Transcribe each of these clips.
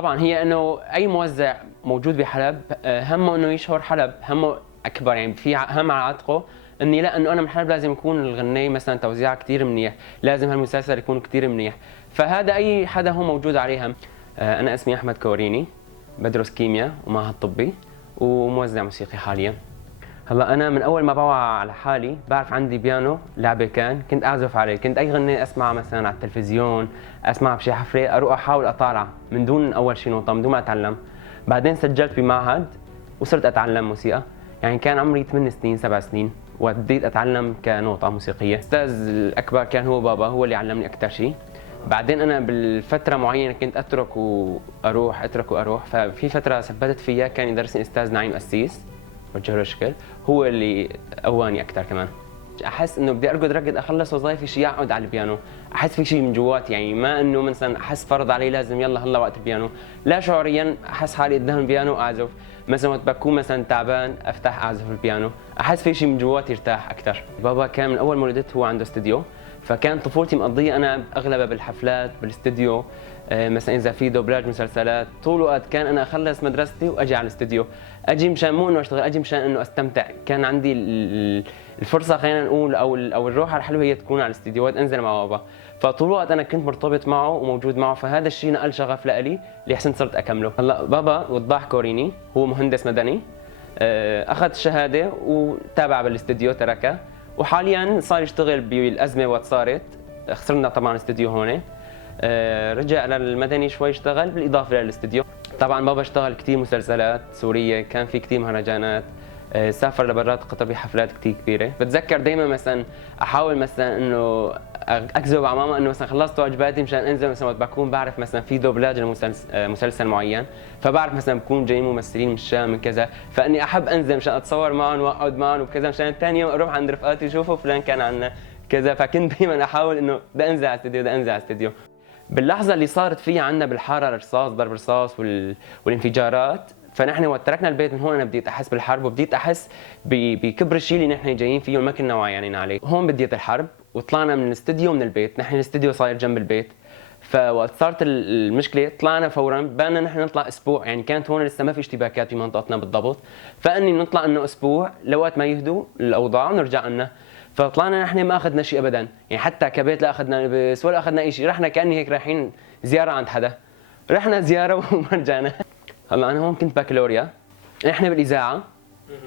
طبعا هي انه اي موزع موجود بحلب همه انه يشهر حلب، همه اكبر يعني في هم على عاتقه اني لا انه انا من حلب لازم يكون الغنية مثلا توزيعها كثير منيح، لازم هالمسلسل يكون كثير منيح، فهذا اي حدا هو موجود عليها. انا اسمي احمد كوريني، بدرس كيمياء ومعهد طبي وموزع موسيقي حاليا. هلا انا من اول ما بوعى على حالي بعرف عندي بيانو لعبه كنت اعزف عليه، كنت اي غنية اسمع مثلا على التلفزيون، اسمع بشي حفله اروح احاول اطالع من دون اول شي نوطه، من دون ما اتعلم. بعدين سجلت بمعهد وصرت اتعلم موسيقى، يعني كان عمري 8 سنين 7 سنين وبديت اتعلم كنوطه موسيقيه. الاستاذ الاكبر كان هو بابا، هو اللي علمني اكثر شيء. بعدين انا بالفتره معينه كنت اترك واروح اترك واروح، ففي فتره ثبتت فيها كان يدرسني استاذ نعيم قسيس، وجه له شكر، هو اللي قواني اكثر كمان. احس انه بدي ارقد رقد اخلص وظيفي شيء اقعد على البيانو، احس في شيء من جواتي، يعني ما انه مثلا احس فرض علي لازم يلا هلا وقت البيانو، لا شعوريا احس حالي قدام البيانو اعزف، مثلا وقت بكون مثلا تعبان افتح اعزف البيانو، احس في شيء من جواتي ارتاح اكثر. بابا كان من اول ما ولدت هو عنده استوديو، فكان طفولتي مقضيه انا اغلبها بالحفلات بالاستوديو، مثلا اذا في دوبلاج مسلسلات طول الوقت كان انا اخلص مدرستي واجي على الاستوديو، اجي مشان مو انه اشتغل، اجي مشان انه استمتع، كان عندي الفرصه خلينا نقول او الروحه الحلوه هي تكون على الاستديوهات انزل مع بابا، فطول الوقت انا كنت مرتبط معه وموجود معه، فهذا الشيء نقل شغف لإلي اللي حسنت صرت اكمله. هلا بابا وضاح كوريني هو مهندس مدني، اخذ الشهاده وتابع بالاستديو تركها، وحاليا صار يشتغل بالازمه وقت صارت خسرنا طبعا الاستديو هون، رجع للمدني شوي اشتغل بالاضافه للاستديو. طبعا بابا اشتغل كثير مسلسلات سوريه، كان في كثير مهرجانات، سافر لبرات قطر بحفلات كثير كبيره. بتذكر دائما مثلا احاول مثلا انه اكذب على ماما انه مثلا خلصت واجباتي مشان انزل، مثلا وقت بكون بعرف مثلا في دوبلاج لمسلسل معين، فبعرف مثلا بكون جايين ممثلين من الشام من كذا، فاني احب انزل مشان اتصور معهم واقعد معهم وكذا، مشان ثاني يوم اروح عند رفقاتي شوفوا فلان كان عنا كذا، فكنت دائما احاول انه بدي انزل على الاستديو بدي انزل على الاستديو. باللحظه اللي صارت فيها عندنا بالحاره الرصاص ضرب رصاص والانفجارات، فنحن وقت تركنا البيت من هون انا بديت احس بالحرب، وبديت احس بكبر الشيء اللي نحن جايين فيه وما كنا واعيين عليه. هون بديت الحرب وطلعنا من الاستديو من البيت، نحن الاستديو صاير جنب البيت، فوقت صارت المشكله طلعنا فورا، بدنا نحن نطلع اسبوع، يعني كانت هون لسه ما في اشتباكات في منطقتنا بالضبط، فاني نطلع انه اسبوع لوقت ما يهدوا الاوضاع ونرجع لنا. فطلعنا نحن ما اخذنا شيء ابدا، يعني حتى كبيت لا اخذنا لبس ولا اخذنا اي شيء، رحنا كاني هيك رايحين زياره عند حدا، رحنا زياره وما رجعنا. هلا انا هون كنت بكالوريا، احنا بالاذاعه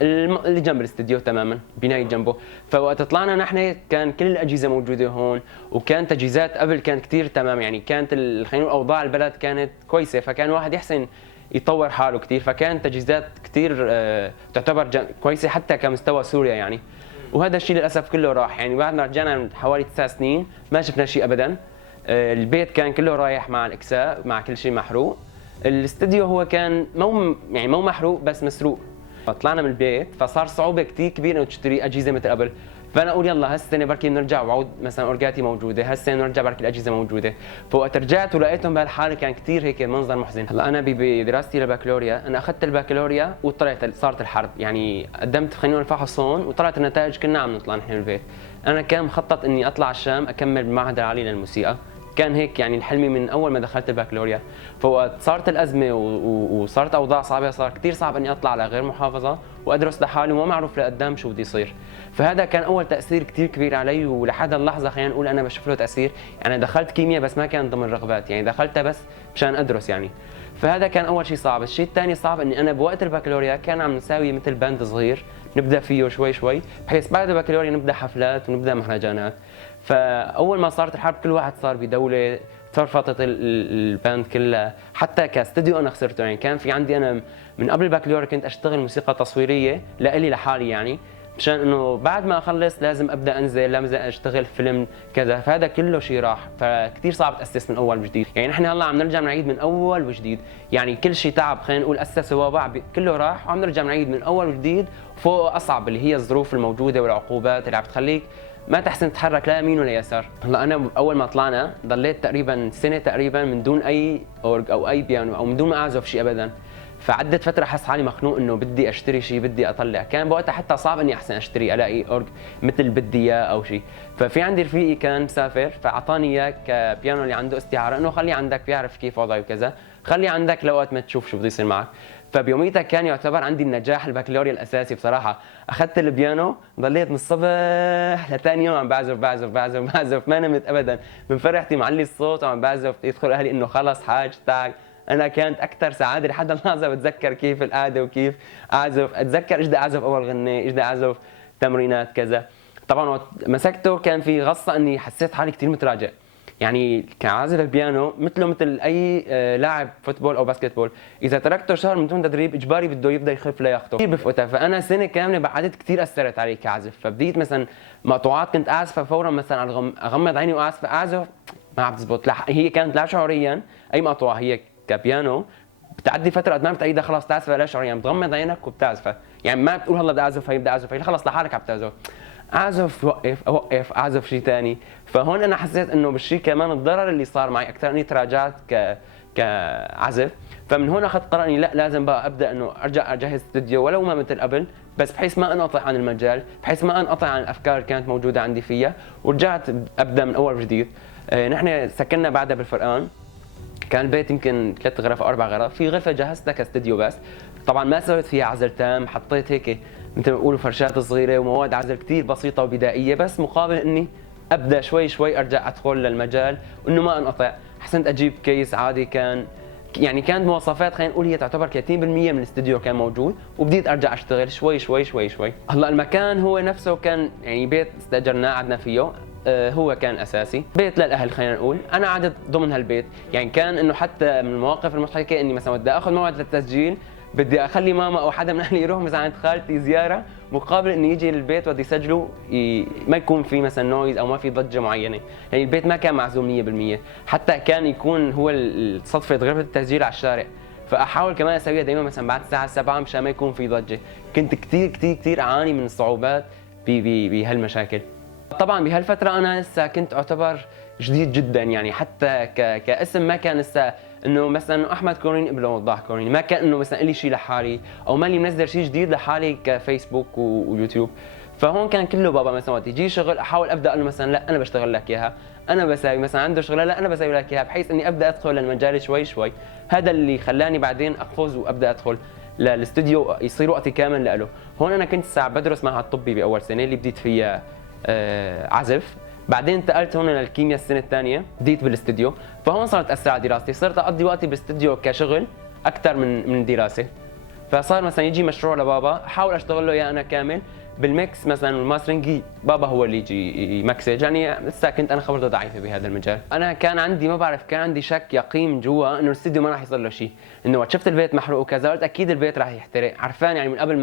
اللي جنب الاستديو تماما بنايه جنبه، فوقت طلعنا نحن كان كل الاجهزه موجوده هون، وكان تجهيزات قبل كانت كثير تمام، يعني كانت خلينا نقول اوضاع البلد كانت كويسه، فكان الواحد يحسن يطور حاله كثير، فكان تجهيزات كثير تعتبر كويسه حتى كمستوى سوريا يعني. وهذا الشيء للاسف كله راح، يعني بعد ما رجعنا من حوالي 9 سنين ما شفنا شيء ابدا، البيت كان كله رايح مع الاكساء مع كل شيء محروق، الاستديو هو كان مو محروق بس مسروق. طلعنا من البيت فصار صعوبه كثير كبيره انه تشتري اجهزه مثل قبل، فانا اقول يلا هالسنه بركي بنرجع وعود مثلا اورجاتي موجوده، هالسنه بنرجع بركي الاجهزه موجوده، فوقت رجعت ولقيتهم بهالحاله كان كثير هيك منظر محزن. هلا انا بدراستي للبكالوريا انا اخذت البكالوريا وطلعت صارت الحرب، يعني قدمت خلينا نقول فحص هون وطلعت النتائج كنا عم نطلع نحن من البيت. انا كان مخطط اني اطلع الشام اكمل بالمعهد العالي للموسيقى، كان هيك يعني حلمي من اول ما دخلت البكالوريا، فوقت صارت الازمه وصارت اوضاع صعبه صار كثير صعب اني اطلع على غير محافظه وادرس لحالي وما معروف لقدام شو بدي يصير، فهذا كان اول تاثير كثير كبير علي، ولحد اللحظه خلينا نقول انا بشوف له تاثير، يعني دخلت كيمياء بس ما كان ضمن رغبات، يعني دخلتها بس مشان ادرس يعني، فهذا كان اول شيء صعب. الشيء الثاني صعب اني انا بوقت البكالوريا كان عم نساوي مثل باند صغير نبدا فيه شوي شوي، بحيث بعد البكالوريا نبدا حفلات ونبدا مهرجانات، فاول ما صارت الحرب كل واحد صار بدوله، فرفطت الباند كلها، حتى كاستوديو انا خسرته، يعني كان في عندي انا من قبل البكالوريا كنت اشتغل موسيقى تصويريه لإلي لحالي، يعني مشان انه بعد ما اخلص لازم ابدا انزل لازم اشتغل فيلم كذا، فهذا كله شيء راح، فكثير صعب تاسس من اول وجديد، يعني نحن هلا عم نرجع نعيد من اول وجديد، يعني كل شيء تعب خلينا نقول اسسه بابا كله راح وعم نرجع نعيد من اول وجديد، فوق اصعب اللي هي الظروف الموجوده والعقوبات اللي عم تخليك ما تحسن تتحرك لا يمين ولا يسار. هلا انا اول ما طلعنا ضليت تقريبا سنه تقريبا من دون اي اورج او اي بيانو او من دون ما اعزف شيء ابدا، فعدت فتره حس حالي مخنوق انه بدي اشتري شيء بدي اطلع، كان بوقتها حتى صعب اني احسن اشتري الاقي اورج مثل بدي اياه او شيء، ففي عندي رفيقي كان مسافر فاعطاني اياه كبيانو اللي عنده استعاره انه خليه عندك بيعرف كيف وضعه وكذا، خلي عندك لوقت ما تشوف شو بده يصير معك. فبيوميتها كان يعتبر عندي النجاح البكالوريا الاساسي بصراحه. اخذت البيانو، ضليت من الصبح لثاني يوم عم بعزف ما نمت ابدا من فرحتي، معلي الصوت وعم بعزف. يدخل اهلي انه خلص حاج تعال. انا كانت اكثر سعاده لحد اللحظه بتذكر كيف القعده وكيف اعزف، اتذكر ايش بدي اعزف اول غنيه، ايش بدي اعزف تمرينات كذا. طبعا وقت مسكته كان في غصه اني حسيت حالي كثير متراجع، يعني كعازف البيانو مثله مثل اي لاعب فوتبول او باسكتبول، اذا تركته شهر من دون تدريب اجباري بده يبدا يخف لياقته كثير بفوتها. فانا سنه كامله بعدت كثير اثرت علي كعازف. فبديت مثلا مقطوعات كنت اعزفها فورا، مثلا اغمض عيني واعزف ما عم تزبط. هي كانت لا شعوريا، اي مقطوعه هي كبيانو بتعدي فتره قد ما بتعيدها خلاص تعزفها لا شعوريا، بتغمض عينك وبتعزفها، يعني ما بتقول هلا بدي اعزف هي بدي اعزف هي، خلص لحالك عم تعزف، اعزف اوقف اعزف شيء ثاني. فهون انا حسيت انه بالشيء كمان الضرر اللي صار معي اكثر اني تراجعت كعزف. فمن هون اخذت قرار اني لا لازم بقى ابدا انه ارجع اجهز استوديو ولو ما مثل قبل، بس بحيث ما انقطع عن المجال، بحيث ما انقطع عن الافكار اللي كانت موجوده عندي فيها، ورجعت ابدا من اول وجديد. نحن سكننا بعدها بالفرقان، كان البيت يمكن 3 غرف او 4 غرف، في غرفه جهزتها كاستديو بس. طبعا ما سويت فيها عزل تام، حطيت هيك مثل ما بيقولوا فرشات صغيره ومواد عزل كثير بسيطه وبدائيه، بس مقابل اني ابدا شوي شوي ارجع ادخل للمجال وانه ما انقطع. حسنت اجيب كيس عادي، كان يعني كانت مواصفات خلينا نقول هي تعتبر 30% من الاستديو كان موجود، وبديت ارجع اشتغل شوي شوي شوي شوي. هلا المكان هو نفسه كان يعني بيت استاجرناه قعدنا فيه، هو كان اساسي بيت للاهل خلينا نقول، انا قعدت ضمن هالبيت. يعني كان انه حتى من المواقف المضحكه اني مثلا بدي اخذ موعد للتسجيل، بدي اخلي ماما او حدا من اهلي يروح مثلا عند خالتي زياره مقابل انه يجي للبيت ودي يسجلوا ما يكون في مثلا نويز او ما في ضجه معينه. يعني البيت ما كان معزول 100%، حتى كان يكون هو صدفه غرفه التسجيل على الشارع، فاحاول كمان اسويها دائما مثلا بعد الساعه 7 مشان ما يكون في ضجه. كنت كثير كثير كثير اعاني من الصعوبات بهالمشاكل. طبعا بهالفتره انا لسه كنت اعتبر جديد جدا، يعني حتى كاسم ما كان لسه انه مثلا احمد كوريني ابن وضاح كوريني، ما كان انه مثلا لي شيء لحالي او مالي منزل شيء جديد لحالي كفيسبوك ويوتيوب. فهون كان كله بابا مثلا وقت يجي شغل احاول ابدا اقول له مثلا لا انا بشتغل لك اياها، انا بساوي مثلا عنده شغله لا انا بسوي لك اياها، بحيث اني ابدا ادخل للمجال شوي شوي. هذا اللي خلاني بعدين اقفز وابدا ادخل للاستوديو يصير وقتي كامل له. هون انا كنت ساعه بدرس معهد طبي باول سنه اللي بديت فيها عزف، بعدين انتقلت هون للكيمياء السنه الثانيه بديت بالاستديو. فهون صرت اسرع على دراستي، صرت اقضي وقتي بالاستديو كشغل اكثر من دراسه. فصار مثلا يجي مشروع لبابا احاول اشتغل له اياه انا كامل بالميكس مثلا الماسترنج، بابا هو اللي يجي يمكسج. يعني لسه كنت انا خبرته ضعيفه بهذا المجال. انا كان عندي ما بعرف كان عندي شك يقين جوا انه الاستديو ما راح يصير له شيء، انه وقت شفت البيت محروق وكذا قلت اكيد البيت راح يحترق، عرفان يعني من قبل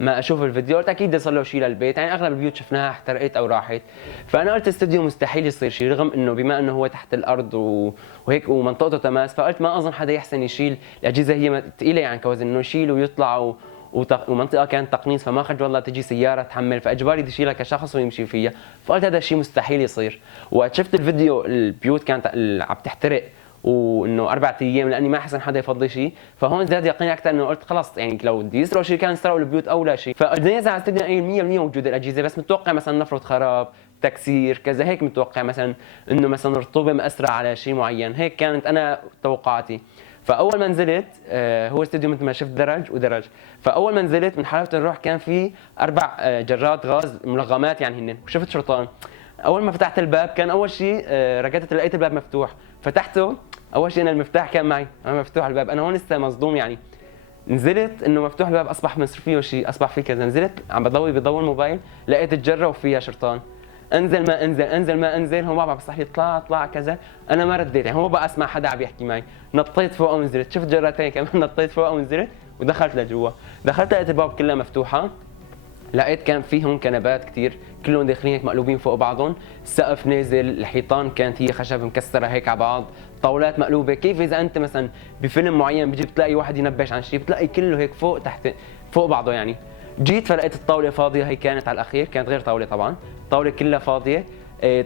ما اشوف الفيديو قلت اكيد صار له شيء للبيت، يعني اغلب البيوت شفناها احترقت او راحت. فانا قلت الاستوديو مستحيل يصير شيء، رغم انه بما انه هو تحت الارض وهيك ومنطقته تماس، فقلت ما اظن حدا يحسن يشيل الاجهزه هي ثقيله يعني كوزن انه يشيل ويطلع ومنطقه كانت تقنيص، فما خرج والله تجي سياره تحمل، فاجباري بدي اشيلها كشخص ويمشي فيها. فقلت هذا الشيء مستحيل يصير. وقت شفت الفيديو البيوت كانت عم تحترق وانه 4 ايام لاني ما حسن حدا يفضي شيء، فهون زاد يقيني اكثر انه قلت خلص يعني لو بدي يسرقوا شيء كان يسرقوا البيوت اولى شيء. فقدرنا على استديو 100% موجوده الاجهزه، بس متوقع مثلا نفرض خراب تكسير كذا هيك، متوقع مثلا انه مثلا رطوبه مأثره على شيء معين، هيك كانت انا توقعاتي. فاول ما نزلت هو استوديو مثل ما شفت درج ودرج، فاول ما نزلت من حلاوه الروح كان في 4 جرات غاز ملغمات يعني هن، وشفت شرطان. اول ما فتحت الباب كان اول شيء ركضت لقيت الباب مفتوح، فتحته اول شيء انا المفتاح كان معي، انا مفتوح الباب، انا هون لسه مصدوم يعني. نزلت انه مفتوح الباب، اصبح مصر فيه شيء، اصبح فيه كذا. نزلت عم بضوي الموبايل لقيت الجره وفيها شرطان، انزل ما انزل انزل ما انزل، هو بابا بصح لي اطلع كذا، انا ما رديت يعني هو بقى اسمع حدا عم يحكي معي، نطيت فوق ونزلت، شفت جرتين كمان نطيت فوق ونزلت ودخلت لجوا. دخلت لقيت الباب كلها مفتوحه، لقيت كان فيهم كنبات كثير كلهم داخلين هيك مقلوبين فوق بعضهم، السقف نازل، الحيطان كانت هي خشب مكسره هيك على بعض، طاولات مقلوبه. كيف اذا انت مثلا بفيلم معين بتجي بتلاقي واحد ينبش عن شيء، بتلاقي كله هيك فوق تحت فوق بعضه يعني. جيت فلقيت الطاوله فاضيه، هي كانت على الاخير كانت غير طاوله طبعا، الطاوله كلها فاضيه.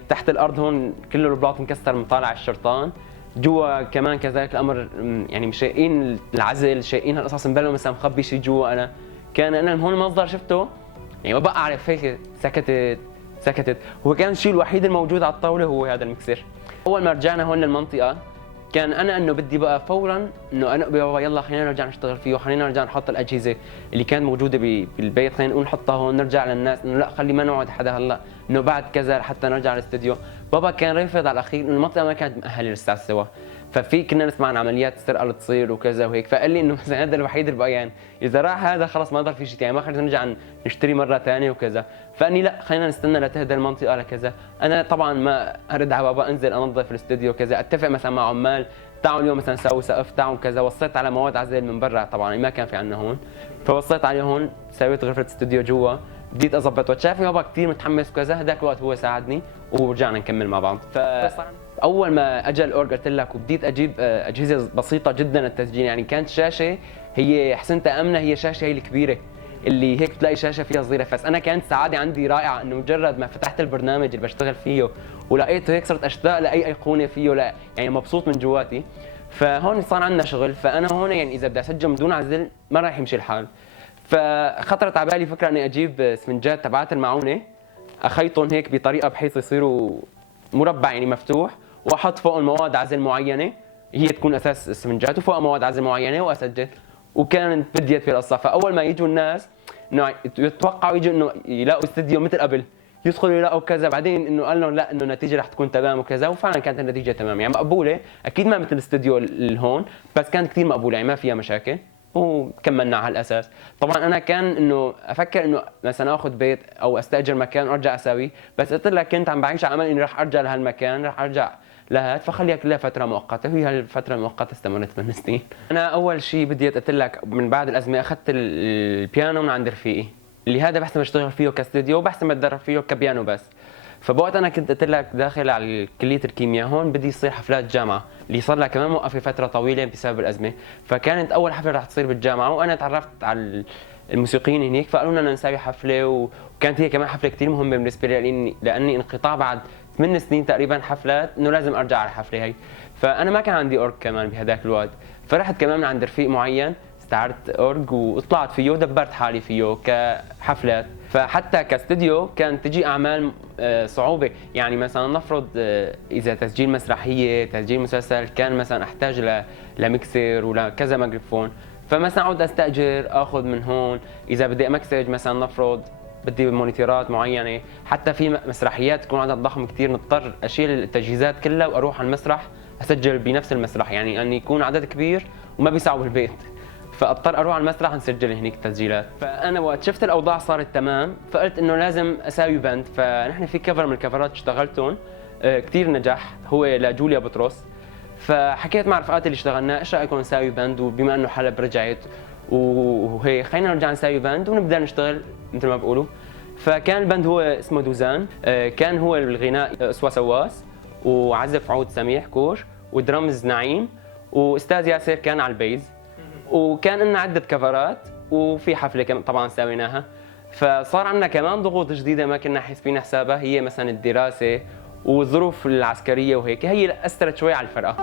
تحت الارض هون كله البلاط مكسر مطالع على الشرطان، جوا كمان كذلك الامر، يعني مشايقين العزل شايقين هالقصص، مبلوا مثلا مخبي شيء جوا. انا من هون المصدر شفته يعني ما بقى اعرف هيك، سكتت. هو كان الشيء الوحيد الموجود على الطاوله هو هذا المكسر. اول ما رجعنا هون للمنطقه كان انا انه بدي بقى فورا انه انا بابا يلا خلينا نرجع نشتغل فيه وخلينا نرجع نحط الاجهزه اللي كانت موجوده بالبيت، خلينا نقول نحطها هون، نرجع للناس انه لا خلي ما نقعد حدا هلا، انه بعد كذا حتى نرجع الاستوديو. بابا كان رافض على الاخير انه المنطقه ما كانت مؤهله للساعه سوا، ففي كنا نسمع عن عمليات السرقه اللي تصير وكذا وهيك، فقال لي انه مثلا هذا الوحيد اللي بقى يعني اذا راح هذا خلص ما ضل في شيء ثاني، ما خلينا نرجع نشتري مره ثانيه وكذا. فاني لا خلينا نستنى لتهدى المنطقه لكذا. انا طبعا ما ارد على بابا انزل انظف الاستوديو كذا، اتفق مثلا مع عمال تعالوا اليوم مثلا سووا سقف، تعالوا كذا، وصيت على مواد عزل من برا طبعا ما كان في عندنا هون، فوصيت عليه هون، سويت غرفه استوديو جوا، بديت اظبط وشافني بابا كثير متحمس وكذا، هذاك الوقت هو ساعدني ورجعنا نكمل مع بعض. اول ما اجى الاورج قلت لك وبديت اجيب اجهزه بسيطه جدا للتسجيل، يعني كانت شاشه هي حسنتها امنه، هي شاشه هي الكبيره اللي هيك بتلاقي شاشه فيها صغيره، بس انا كانت سعاده عندي رائعه انه مجرد ما فتحت البرنامج اللي بشتغل فيه ولقيته هيك صرت اشتاق لاي ايقونه فيه، لا يعني مبسوط من جواتي. فهون صار عندنا شغل، فانا هون يعني اذا بدي اسجل من دون عزل ما راح يمشي الحال. فخطرت على بالي فكره اني اجيب اسفنجات تبعات المعونه، اخيطهم هيك بطريقه بحيث يصيروا مربع يعني مفتوح، واحط فوق مواد عزل معينه هي تكون اساس اسفنجات، وفوق مواد عزل معينه واسجل. وكانت بديت في القصه، فاول ما يجوا الناس انه يتوقعوا يجوا انه يلاقوا استديو مثل قبل، يدخلوا يلاقوا كذا، بعدين انه قال لهم لا انه النتيجه رح تكون تمام وكذا، وفعلا كانت النتيجه تمام يعني مقبوله، اكيد ما مثل الاستديو اللي هون، بس كانت كثير مقبوله يعني ما فيها مشاكل، وكملنا على هالاساس. طبعا انا كان انه افكر انه مثلا اخذ بيت او استاجر مكان وارجع اساوي، بس قلت لك كنت عم بعيش على امل اني رح ارجع لهالمكان، رح ارجع لهاد، فخليها كلها فتره مؤقته، وهي هالفتره المؤقته استمرت 8 سنين. انا اول شيء بديت قلت لك من بعد الازمه اخذت البيانو من عند رفيقي، اللي هذا بحسن بشتغل فيه كاستوديو وبحسن بتدرب فيه كبيانو بس. فبوقت انا كنت قلت لك داخل على كليه الكيمياء، هون بدي يصير حفلات جامعه اللي صار لها كمان موقفه فتره طويله بسبب الازمه، فكانت اول حفله رح تصير بالجامعه، وانا تعرفت على الموسيقيين هنيك، فقالوا لنا نسوي حفله، وكانت هي كمان حفله كثير مهمه بالنسبه لي لاني انقطاع بعد 8 سنين تقريبا حفلات، انه لازم ارجع على الحفله هي. فانا ما كان عندي اورج كمان بهداك الوقت، فرحت كمان من عند رفيق معين استعرت اورج وطلعت فيه ودبرت حالي فيه كحفلات. فحتى كاستوديو كانت تجي اعمال صعوبه، يعني مثلا نفرض اذا تسجيل مسرحيه تسجيل مسلسل كان مثلا احتاج لمكسر ولا كذا ميكروفون، فمثلا اقعد استاجر اخذ من هون، اذا بدي امكسج مثلا نفرض بدي مونيتورات معينه، حتى في مسرحيات تكون عدد ضخم كثير نضطر اشيل التجهيزات كلها واروح على المسرح اسجل بنفس المسرح، يعني اني يكون عدد كبير وما بيسعوا بالبيت، فاضطر اروح على المسرح نسجل هنيك تسجيلات. فانا وقت شفت الاوضاع صارت تمام فقلت انه لازم اساوي باند، فنحن في كفر من الكفرات اشتغلتهم كثير نجح هو لجوليا بطرس، فحكيت مع رفقاتي اللي اشتغلنا ايش رايكم نساوي باند، وبما انه حلب رجعت وهي خلينا نرجع نساوي باند ونبدا نشتغل مثل ما بقولوا. فكان الباند هو اسمه دوزان، كان هو بالغناء اسوا سواس، وعزف عود سميح كوش، ودرمز نعيم، واستاذ ياسر كان على البيز، وكان لنا عده كفرات، وفي حفله كمان طبعا سويناها. فصار عندنا كمان ضغوط جديده ما كنا حاسبين حسابها، هي مثلا الدراسه والظروف العسكريه وهيك، هي اللي اثرت شوي على الفرقه.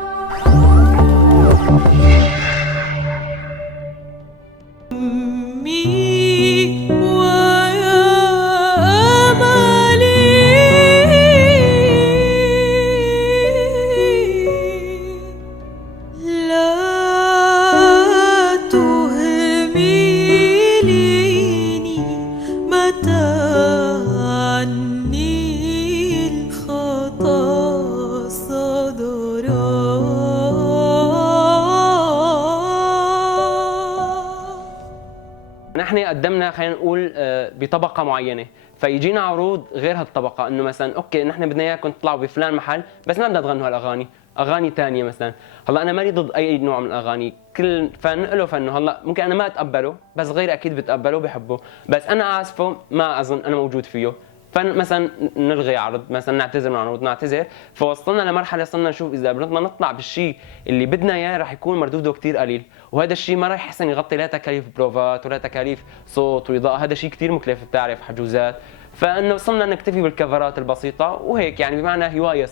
نحن قدمنا خلينا نقول بطبقه معينه، فيجينا عروض غير هالطبقه، انه مثلا اوكي نحن بدنا اياكم تطلعوا بفلان محل بس ما بدنا تغنوا هالاغاني، اغاني ثانيه مثلا. هلا انا مالي ضد اي نوع من الاغاني، كل فن له فنه، هلا ممكن انا ما اتقبله بس غيري اكيد بتقبله وبحبه، بس انا اعزفه ما اظن انا موجود فيه، فمثلا نلغي عرض، مثلا نعتذر من عروض نعتذر. فوصلنا لمرحله صرنا نشوف اذا بدنا نطلع بالشيء اللي بدنا اياه رح يكون مردوده كثير قليل، وهذا الشيء ما رح يحسن يغطي لا تكاليف بروفات ولا تكاليف صوت واضاءه، هذا شيء كثير مكلف بتعرف حجوزات. فانه وصلنا نكتفي بالكفرات البسيطه وهيك، يعني بمعنى هوايه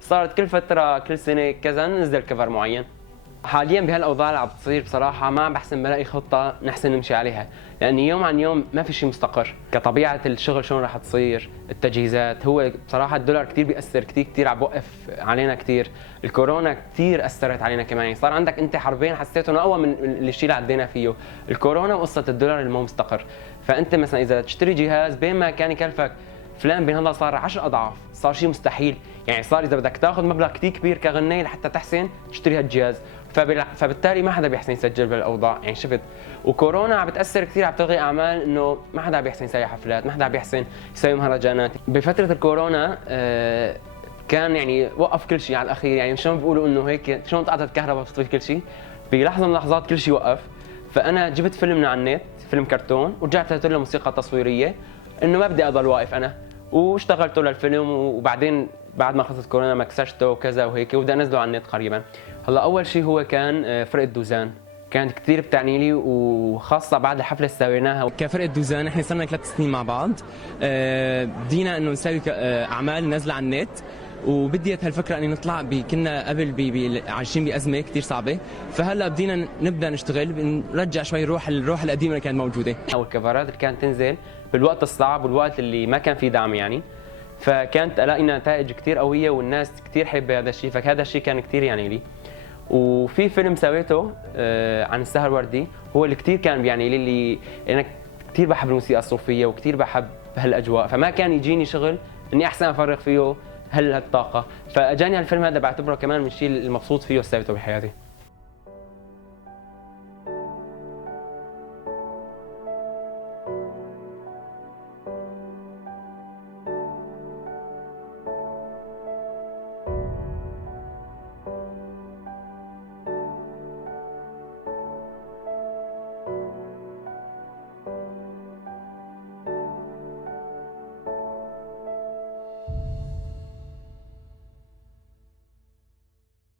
صارت كل فتره كل سنه كذا ننزل كفر معين. حاليا بهالاوضاع اللي عم بتصير بصراحه ما عم بحسن بلاقي خطه نحسن نمشي عليها، لان يوم عن يوم ما في شيء مستقر، كطبيعه الشغل شلون رح تصير، التجهيزات، هو بصراحه الدولار كثير بياثر، كثير عم بوقف علينا كثير، الكورونا كثير اثرت علينا كمان، يعني صار عندك انت حربين حسيتهم اقوى من الشيء اللي عدينا فيه، الكورونا وقصه الدولار اللي مو مستقر، فانت مثلا اذا تشتري جهاز بين ما كان يكلفك فلان بين هذا صار 10 اضعاف، صار شيء مستحيل، يعني صار اذا بدك تاخذ مبلغ كثير كبير كغني لحتى تحسن تشتري هالجهاز، فبالتالي ما حدا بيحسن يسجل بالاوضاع، يعني شفت، وكورونا عم بتاثر كثير، عم تلغي اعمال انه ما حدا بيحسن يسوي حفلات، ما حدا بيحسن يسوي مهرجانات، بفتره الكورونا كان يعني وقف كل شيء على الاخير، يعني شلون بيقولوا انه هيك شلون انقطعت الكهرباء بتطفي كل شيء، بلحظه من اللحظات كل شيء وقف، فانا جبت فيلم من على النت، فيلم كرتون، ورجعت له موسيقى تصويريه انه ما بدي اضل واقف انا، واشتغلته للفيلم، وبعدين بعد ما خلصت كورونا مكسشته وكذا وهيك، وبدي انزله على النت قريبا. هلا اول شيء هو كان فرقه دوزان، كانت كثير بتعني لي، وخاصه بعد الحفله اللي سويناها كفرقه دوزان. احنا صرنا 3 سنين مع بعض، بدينا انه نسوي اعمال نازله على النت، وبديت هالفكره اني نطلع كنا قبل عايشين بازمه كثير صعبه، فهلا بدينا نبدا نشتغل، نرجع شوي الروح القديمه اللي كانت موجوده، او الكفرات اللي كانت تنزل بالوقت الصعب والوقت اللي ما كان في دعم يعني، فكانت الاقي نتائج كثير قويه والناس كثير حابه هذا الشيء، فهذا الشيء كان كثير يعني لي. وفي فيلم سويته عن السهر وردي، هو اللي كثير كان بيعني لي، اللي انا كثير بحب الموسيقى الصوفيه وكثير بحب هالاجواء، فما كان يجيني شغل اني احسن افرغ فيه هالطاقه، فاجاني هالفيلم هذا بعتبره كمان من الشيء المبسوط فيه سويته بحياتي.